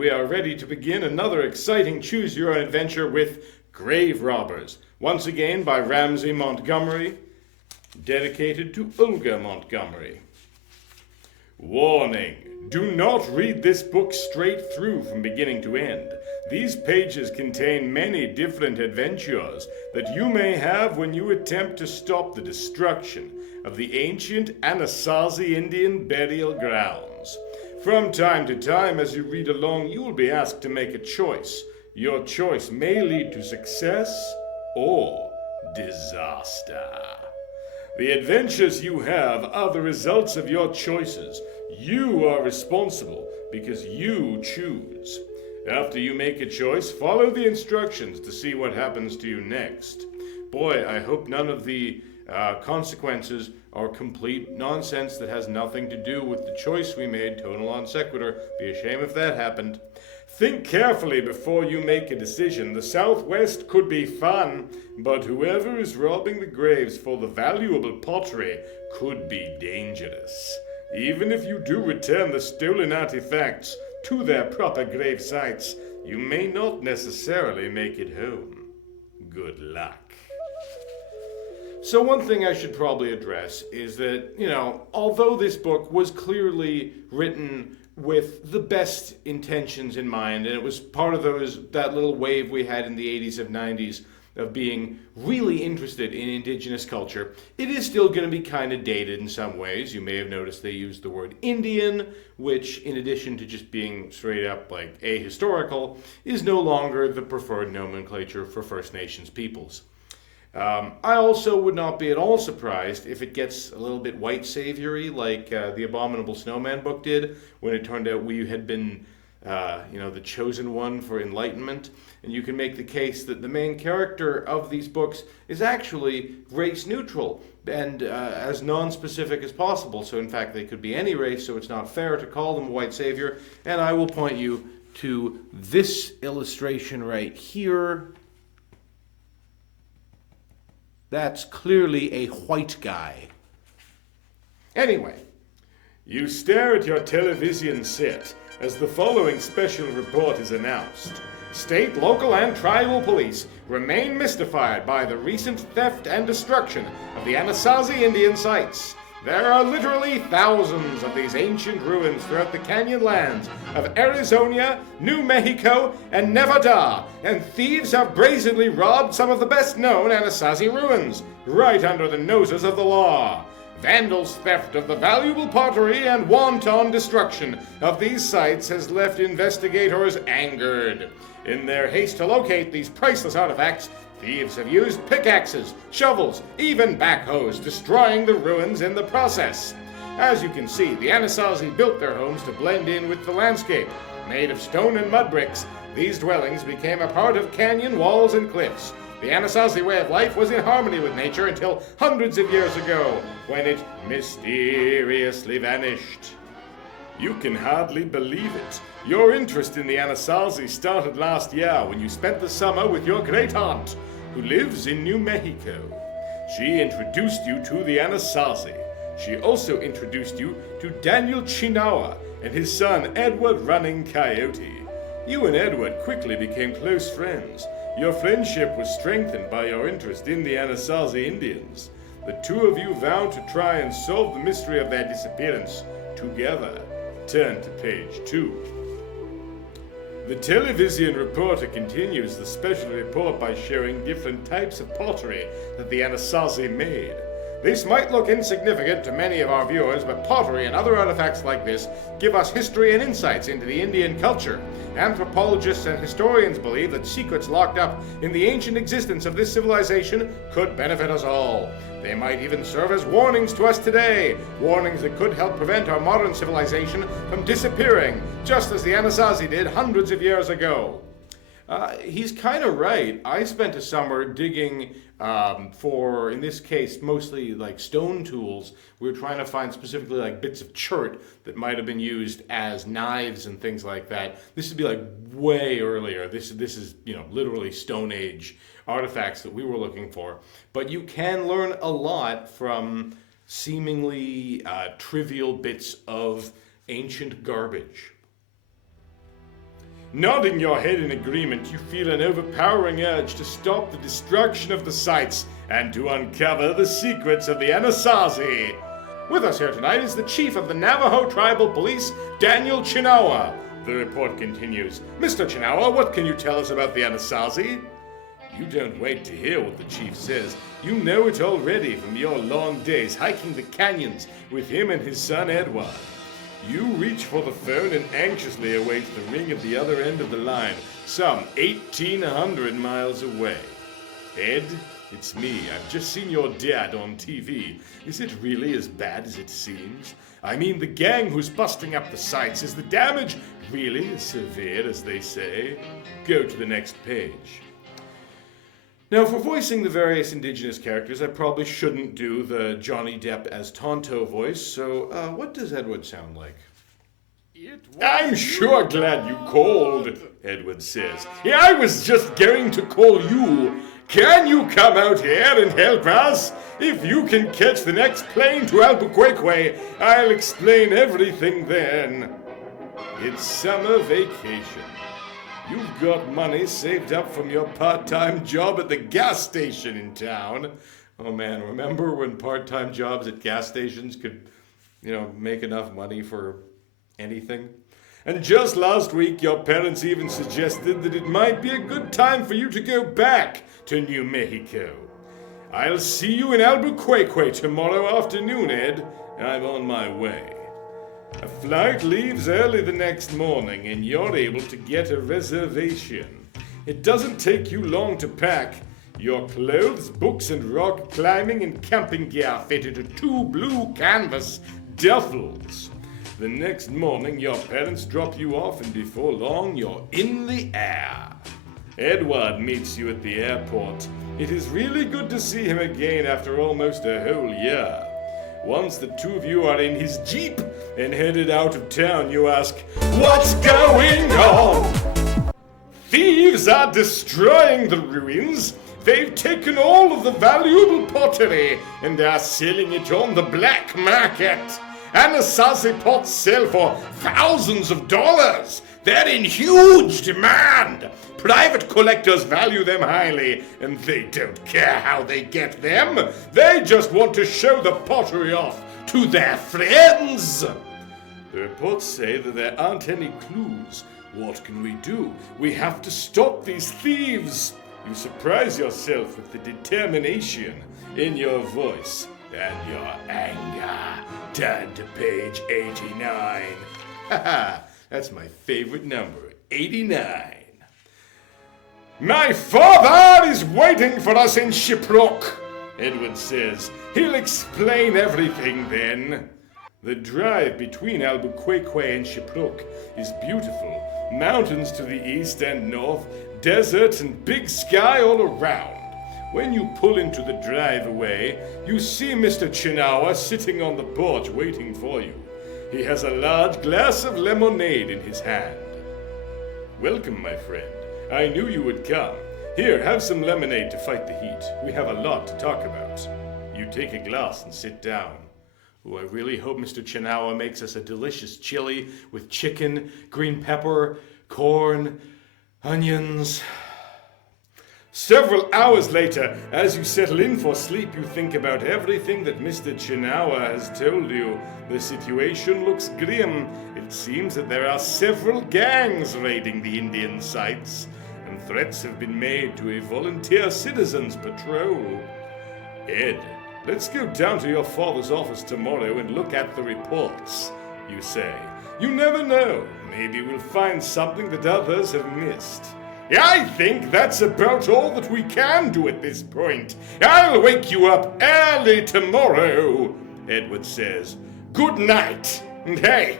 we are ready to begin another exciting Choose Your Own Adventure with Grave Robbers, once again by Ramsay Montgomery, dedicated to Olga Montgomery. Warning! Do not read this book straight through from beginning to end. These pages contain many different adventures that you may have when you attempt to stop the destruction of the ancient Anasazi Indian burial grounds. From time to time, as you read along, you will be asked to make a choice. Your choice may lead to success or disaster. The adventures you have are the results of your choices. You are responsible because you choose. After you make a choice, follow the instructions to see what happens to you next. Boy, I hope none of the consequences are complete nonsense that has nothing to do with the choice we made. Total non sequitur. Be a shame if that happened. Think carefully before you make a decision. The Southwest could be fun, but whoever is robbing the graves for the valuable pottery could be dangerous. Even if you do return the stolen artifacts to their proper grave sites, you may not necessarily make it home. Good luck. So one thing I should probably address is that, although this book was clearly written with the best intentions in mind, and it was part of that little wave we had in the 80s and 90s of being really interested in indigenous culture, it is still going to be kind of dated in some ways. You may have noticed they used the word Indian, which, in addition to just being straight up like ahistorical, is no longer the preferred nomenclature for First Nations peoples. I also would not be at all surprised if it gets a little bit white saviory like the Abominable Snowman book did when it turned out we had been the chosen one for enlightenment. And you can make the case that the main character of these books is actually race neutral and as non-specific as possible. So in fact they could be any race, so it's not fair to call them a white savior. And I will point you to this illustration right here. That's clearly a white guy. Anyway, you stare at your television set as the following special report is announced. State, local, and tribal police remain mystified by the recent theft and destruction of the Anasazi Indian sites. There are literally thousands of these ancient ruins throughout the canyon lands of Arizona, New Mexico, and Nevada, and thieves have brazenly robbed some of the best-known Anasazi ruins, right under the noses of the law. Vandals' theft of the valuable pottery and wanton destruction of these sites has left investigators angered. In their haste to locate these priceless artifacts, thieves have used pickaxes, shovels, even backhoes, destroying the ruins in the process. As you can see, the Anasazi built their homes to blend in with the landscape. Made of stone and mud bricks, these dwellings became a part of canyon walls and cliffs. The Anasazi way of life was in harmony with nature until hundreds of years ago, when it mysteriously vanished. You can hardly believe it. Your interest in the Anasazi started last year when you spent the summer with your great-aunt, who lives in New Mexico. She introduced you to the Anasazi. She also introduced you to Daniel Chinawa and his son Edward Running Coyote. You and Edward quickly became close friends. Your friendship was strengthened by your interest in the Anasazi Indians. The two of you vowed to try and solve the mystery of their disappearance together. Turn to page 2. The television reporter continues the special report by showing different types of pottery that the Anasazi made. This might look insignificant to many of our viewers, but pottery and other artifacts like this give us history and insights into the Indian culture. Anthropologists and historians believe that secrets locked up in the ancient existence of this civilization could benefit us all. They might even serve as warnings to us today, warnings that could help prevent our modern civilization from disappearing, just as the Anasazi did hundreds of years ago. He's kind of right. I spent a summer digging for, in this case, mostly like stone tools. We were trying to find specifically like bits of chert that might have been used as knives and things like that. This would be like way earlier. This is literally Stone Age artifacts that we were looking for. But you can learn a lot from seemingly trivial bits of ancient garbage. Nodding your head in agreement, you feel an overpowering urge to stop the destruction of the sites and to uncover the secrets of the Anasazi. With us here tonight is the chief of the Navajo Tribal Police, Daniel Chinawa. The report continues. Mr. Chinawa, what can you tell us about the Anasazi? You don't wait to hear what the chief says. You know it already from your long days hiking the canyons with him and his son Edward. You reach for the phone and anxiously await the ring at the other end of the line, some 1,800 miles away. Ed, it's me. I've just seen your dad on TV. Is it really as bad as it seems? I mean, the gang who's busting up the sites, is the damage really as severe as they say? Go to the next page. Now, for voicing the various indigenous characters, I probably shouldn't do the Johnny Depp as Tonto voice, so what does Edward sound like? I'm sure glad you called, Edward says. Yeah, I was just going to call you. Can you come out here and help us? If you can catch the next plane to Albuquerque, I'll explain everything then. It's summer vacation. You've got money saved up from your part-time job at the gas station in town. Oh man, remember when part-time jobs at gas stations could, make enough money for anything? And just last week, your parents even suggested that it might be a good time for you to go back to New Mexico. I'll see you in Albuquerque tomorrow afternoon, Ed. I'm on my way. A flight leaves early the next morning and you're able to get a reservation. It doesn't take you long to pack. Your clothes, books, and rock climbing and camping gear fit into 2 blue canvas duffels. The next morning your parents drop you off and before long you're in the air. Edward meets you at the airport. It is really good to see him again after almost a whole year. Once the two of you are in his Jeep and headed out of town, you ask, "What's going on?" Thieves are destroying the ruins. They've taken all of the valuable pottery and are selling it on the black market. Anasazi pots sell for thousands of dollars. They're in huge demand. Private collectors value them highly, and they don't care how they get them. They just want to show the pottery off to their friends. The reports say that there aren't any clues. What can we do? We have to stop these thieves. You surprise yourself with the determination in your voice and your anger. Turn to page 89. Haha, that's my favorite number, 89. My father is waiting for us in Shiprock, Edward says. He'll explain everything then. The drive between Albuquerque and Shiprock is beautiful. Mountains to the east and north, desert and big sky all around. When you pull into the driveway, you see Mr. Chinawa sitting on the porch waiting for you. He has a large glass of lemonade in his hand. Welcome, my friend. I knew you would come. Here, have some lemonade to fight the heat. We have a lot to talk about. You take a glass and sit down. Oh, I really hope Mr. Chinawa makes us a delicious chili with chicken, green pepper, corn, onions. Several hours later, as you settle in for sleep, you think about everything that Mr. Chinawa has told you. The situation looks grim. It seems that there are several gangs raiding the Indian sites, and threats have been made to a volunteer citizens patrol. Ed, let's go down to your father's office tomorrow and look at the reports, you say. You never know. Maybe we'll find something that others have missed. I think that's about all that we can do at this point. I'll wake you up early tomorrow, Edward says. Good night. And hey,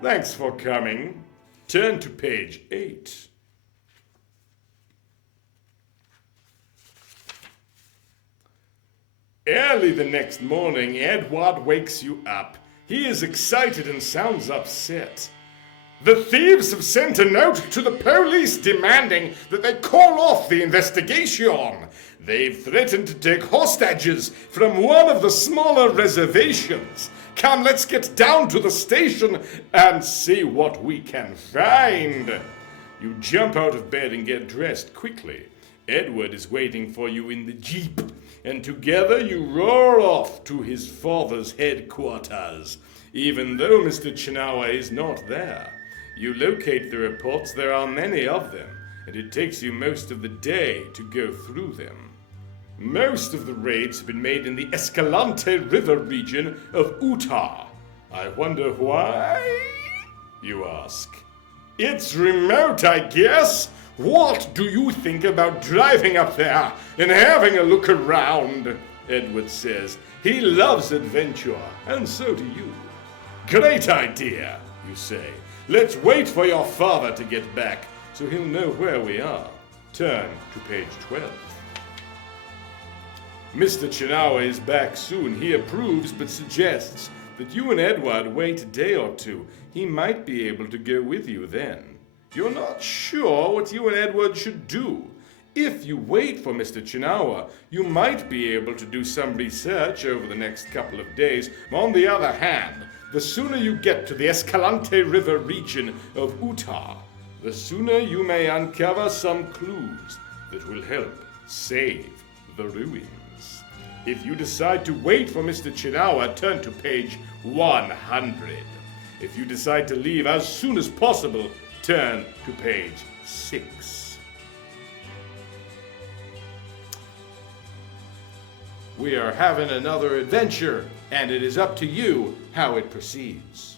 thanks for coming. Turn to page 8. Early the next morning, Edward wakes you up. He is excited and sounds upset. The thieves have sent a note to the police demanding that they call off the investigation. They've threatened to take hostages from one of the smaller reservations. Come, let's get down to the station and see what we can find. You jump out of bed and get dressed quickly. Edward is waiting for you in the jeep, and together you roar off to his father's headquarters, even though Mr. Chinawa is not there. You locate the reports, there are many of them, and it takes you most of the day to go through them. Most of the raids have been made in the Escalante River region of Utah. I wonder why, you ask. It's remote, I guess. What do you think about driving up there and having a look around? Edward says. He loves adventure, and so do you. Great idea, you say. Let's wait for your father to get back so he'll know where we are. Turn to page 12. Mr. Chinawa is back soon. He approves but suggests that you and Edward wait a day or two. He might be able to go with you then. You're not sure what you and Edward should do. If you wait for Mr. Chinawa, you might be able to do some research over the next couple of days. On the other hand, the sooner you get to the Escalante River region of Utah, the sooner you may uncover some clues that will help save the ruins. If you decide to wait for Mr. Chinawa, turn to page 100. If you decide to leave as soon as possible, turn to page 6. We are having another adventure, and it is up to you how it proceeds.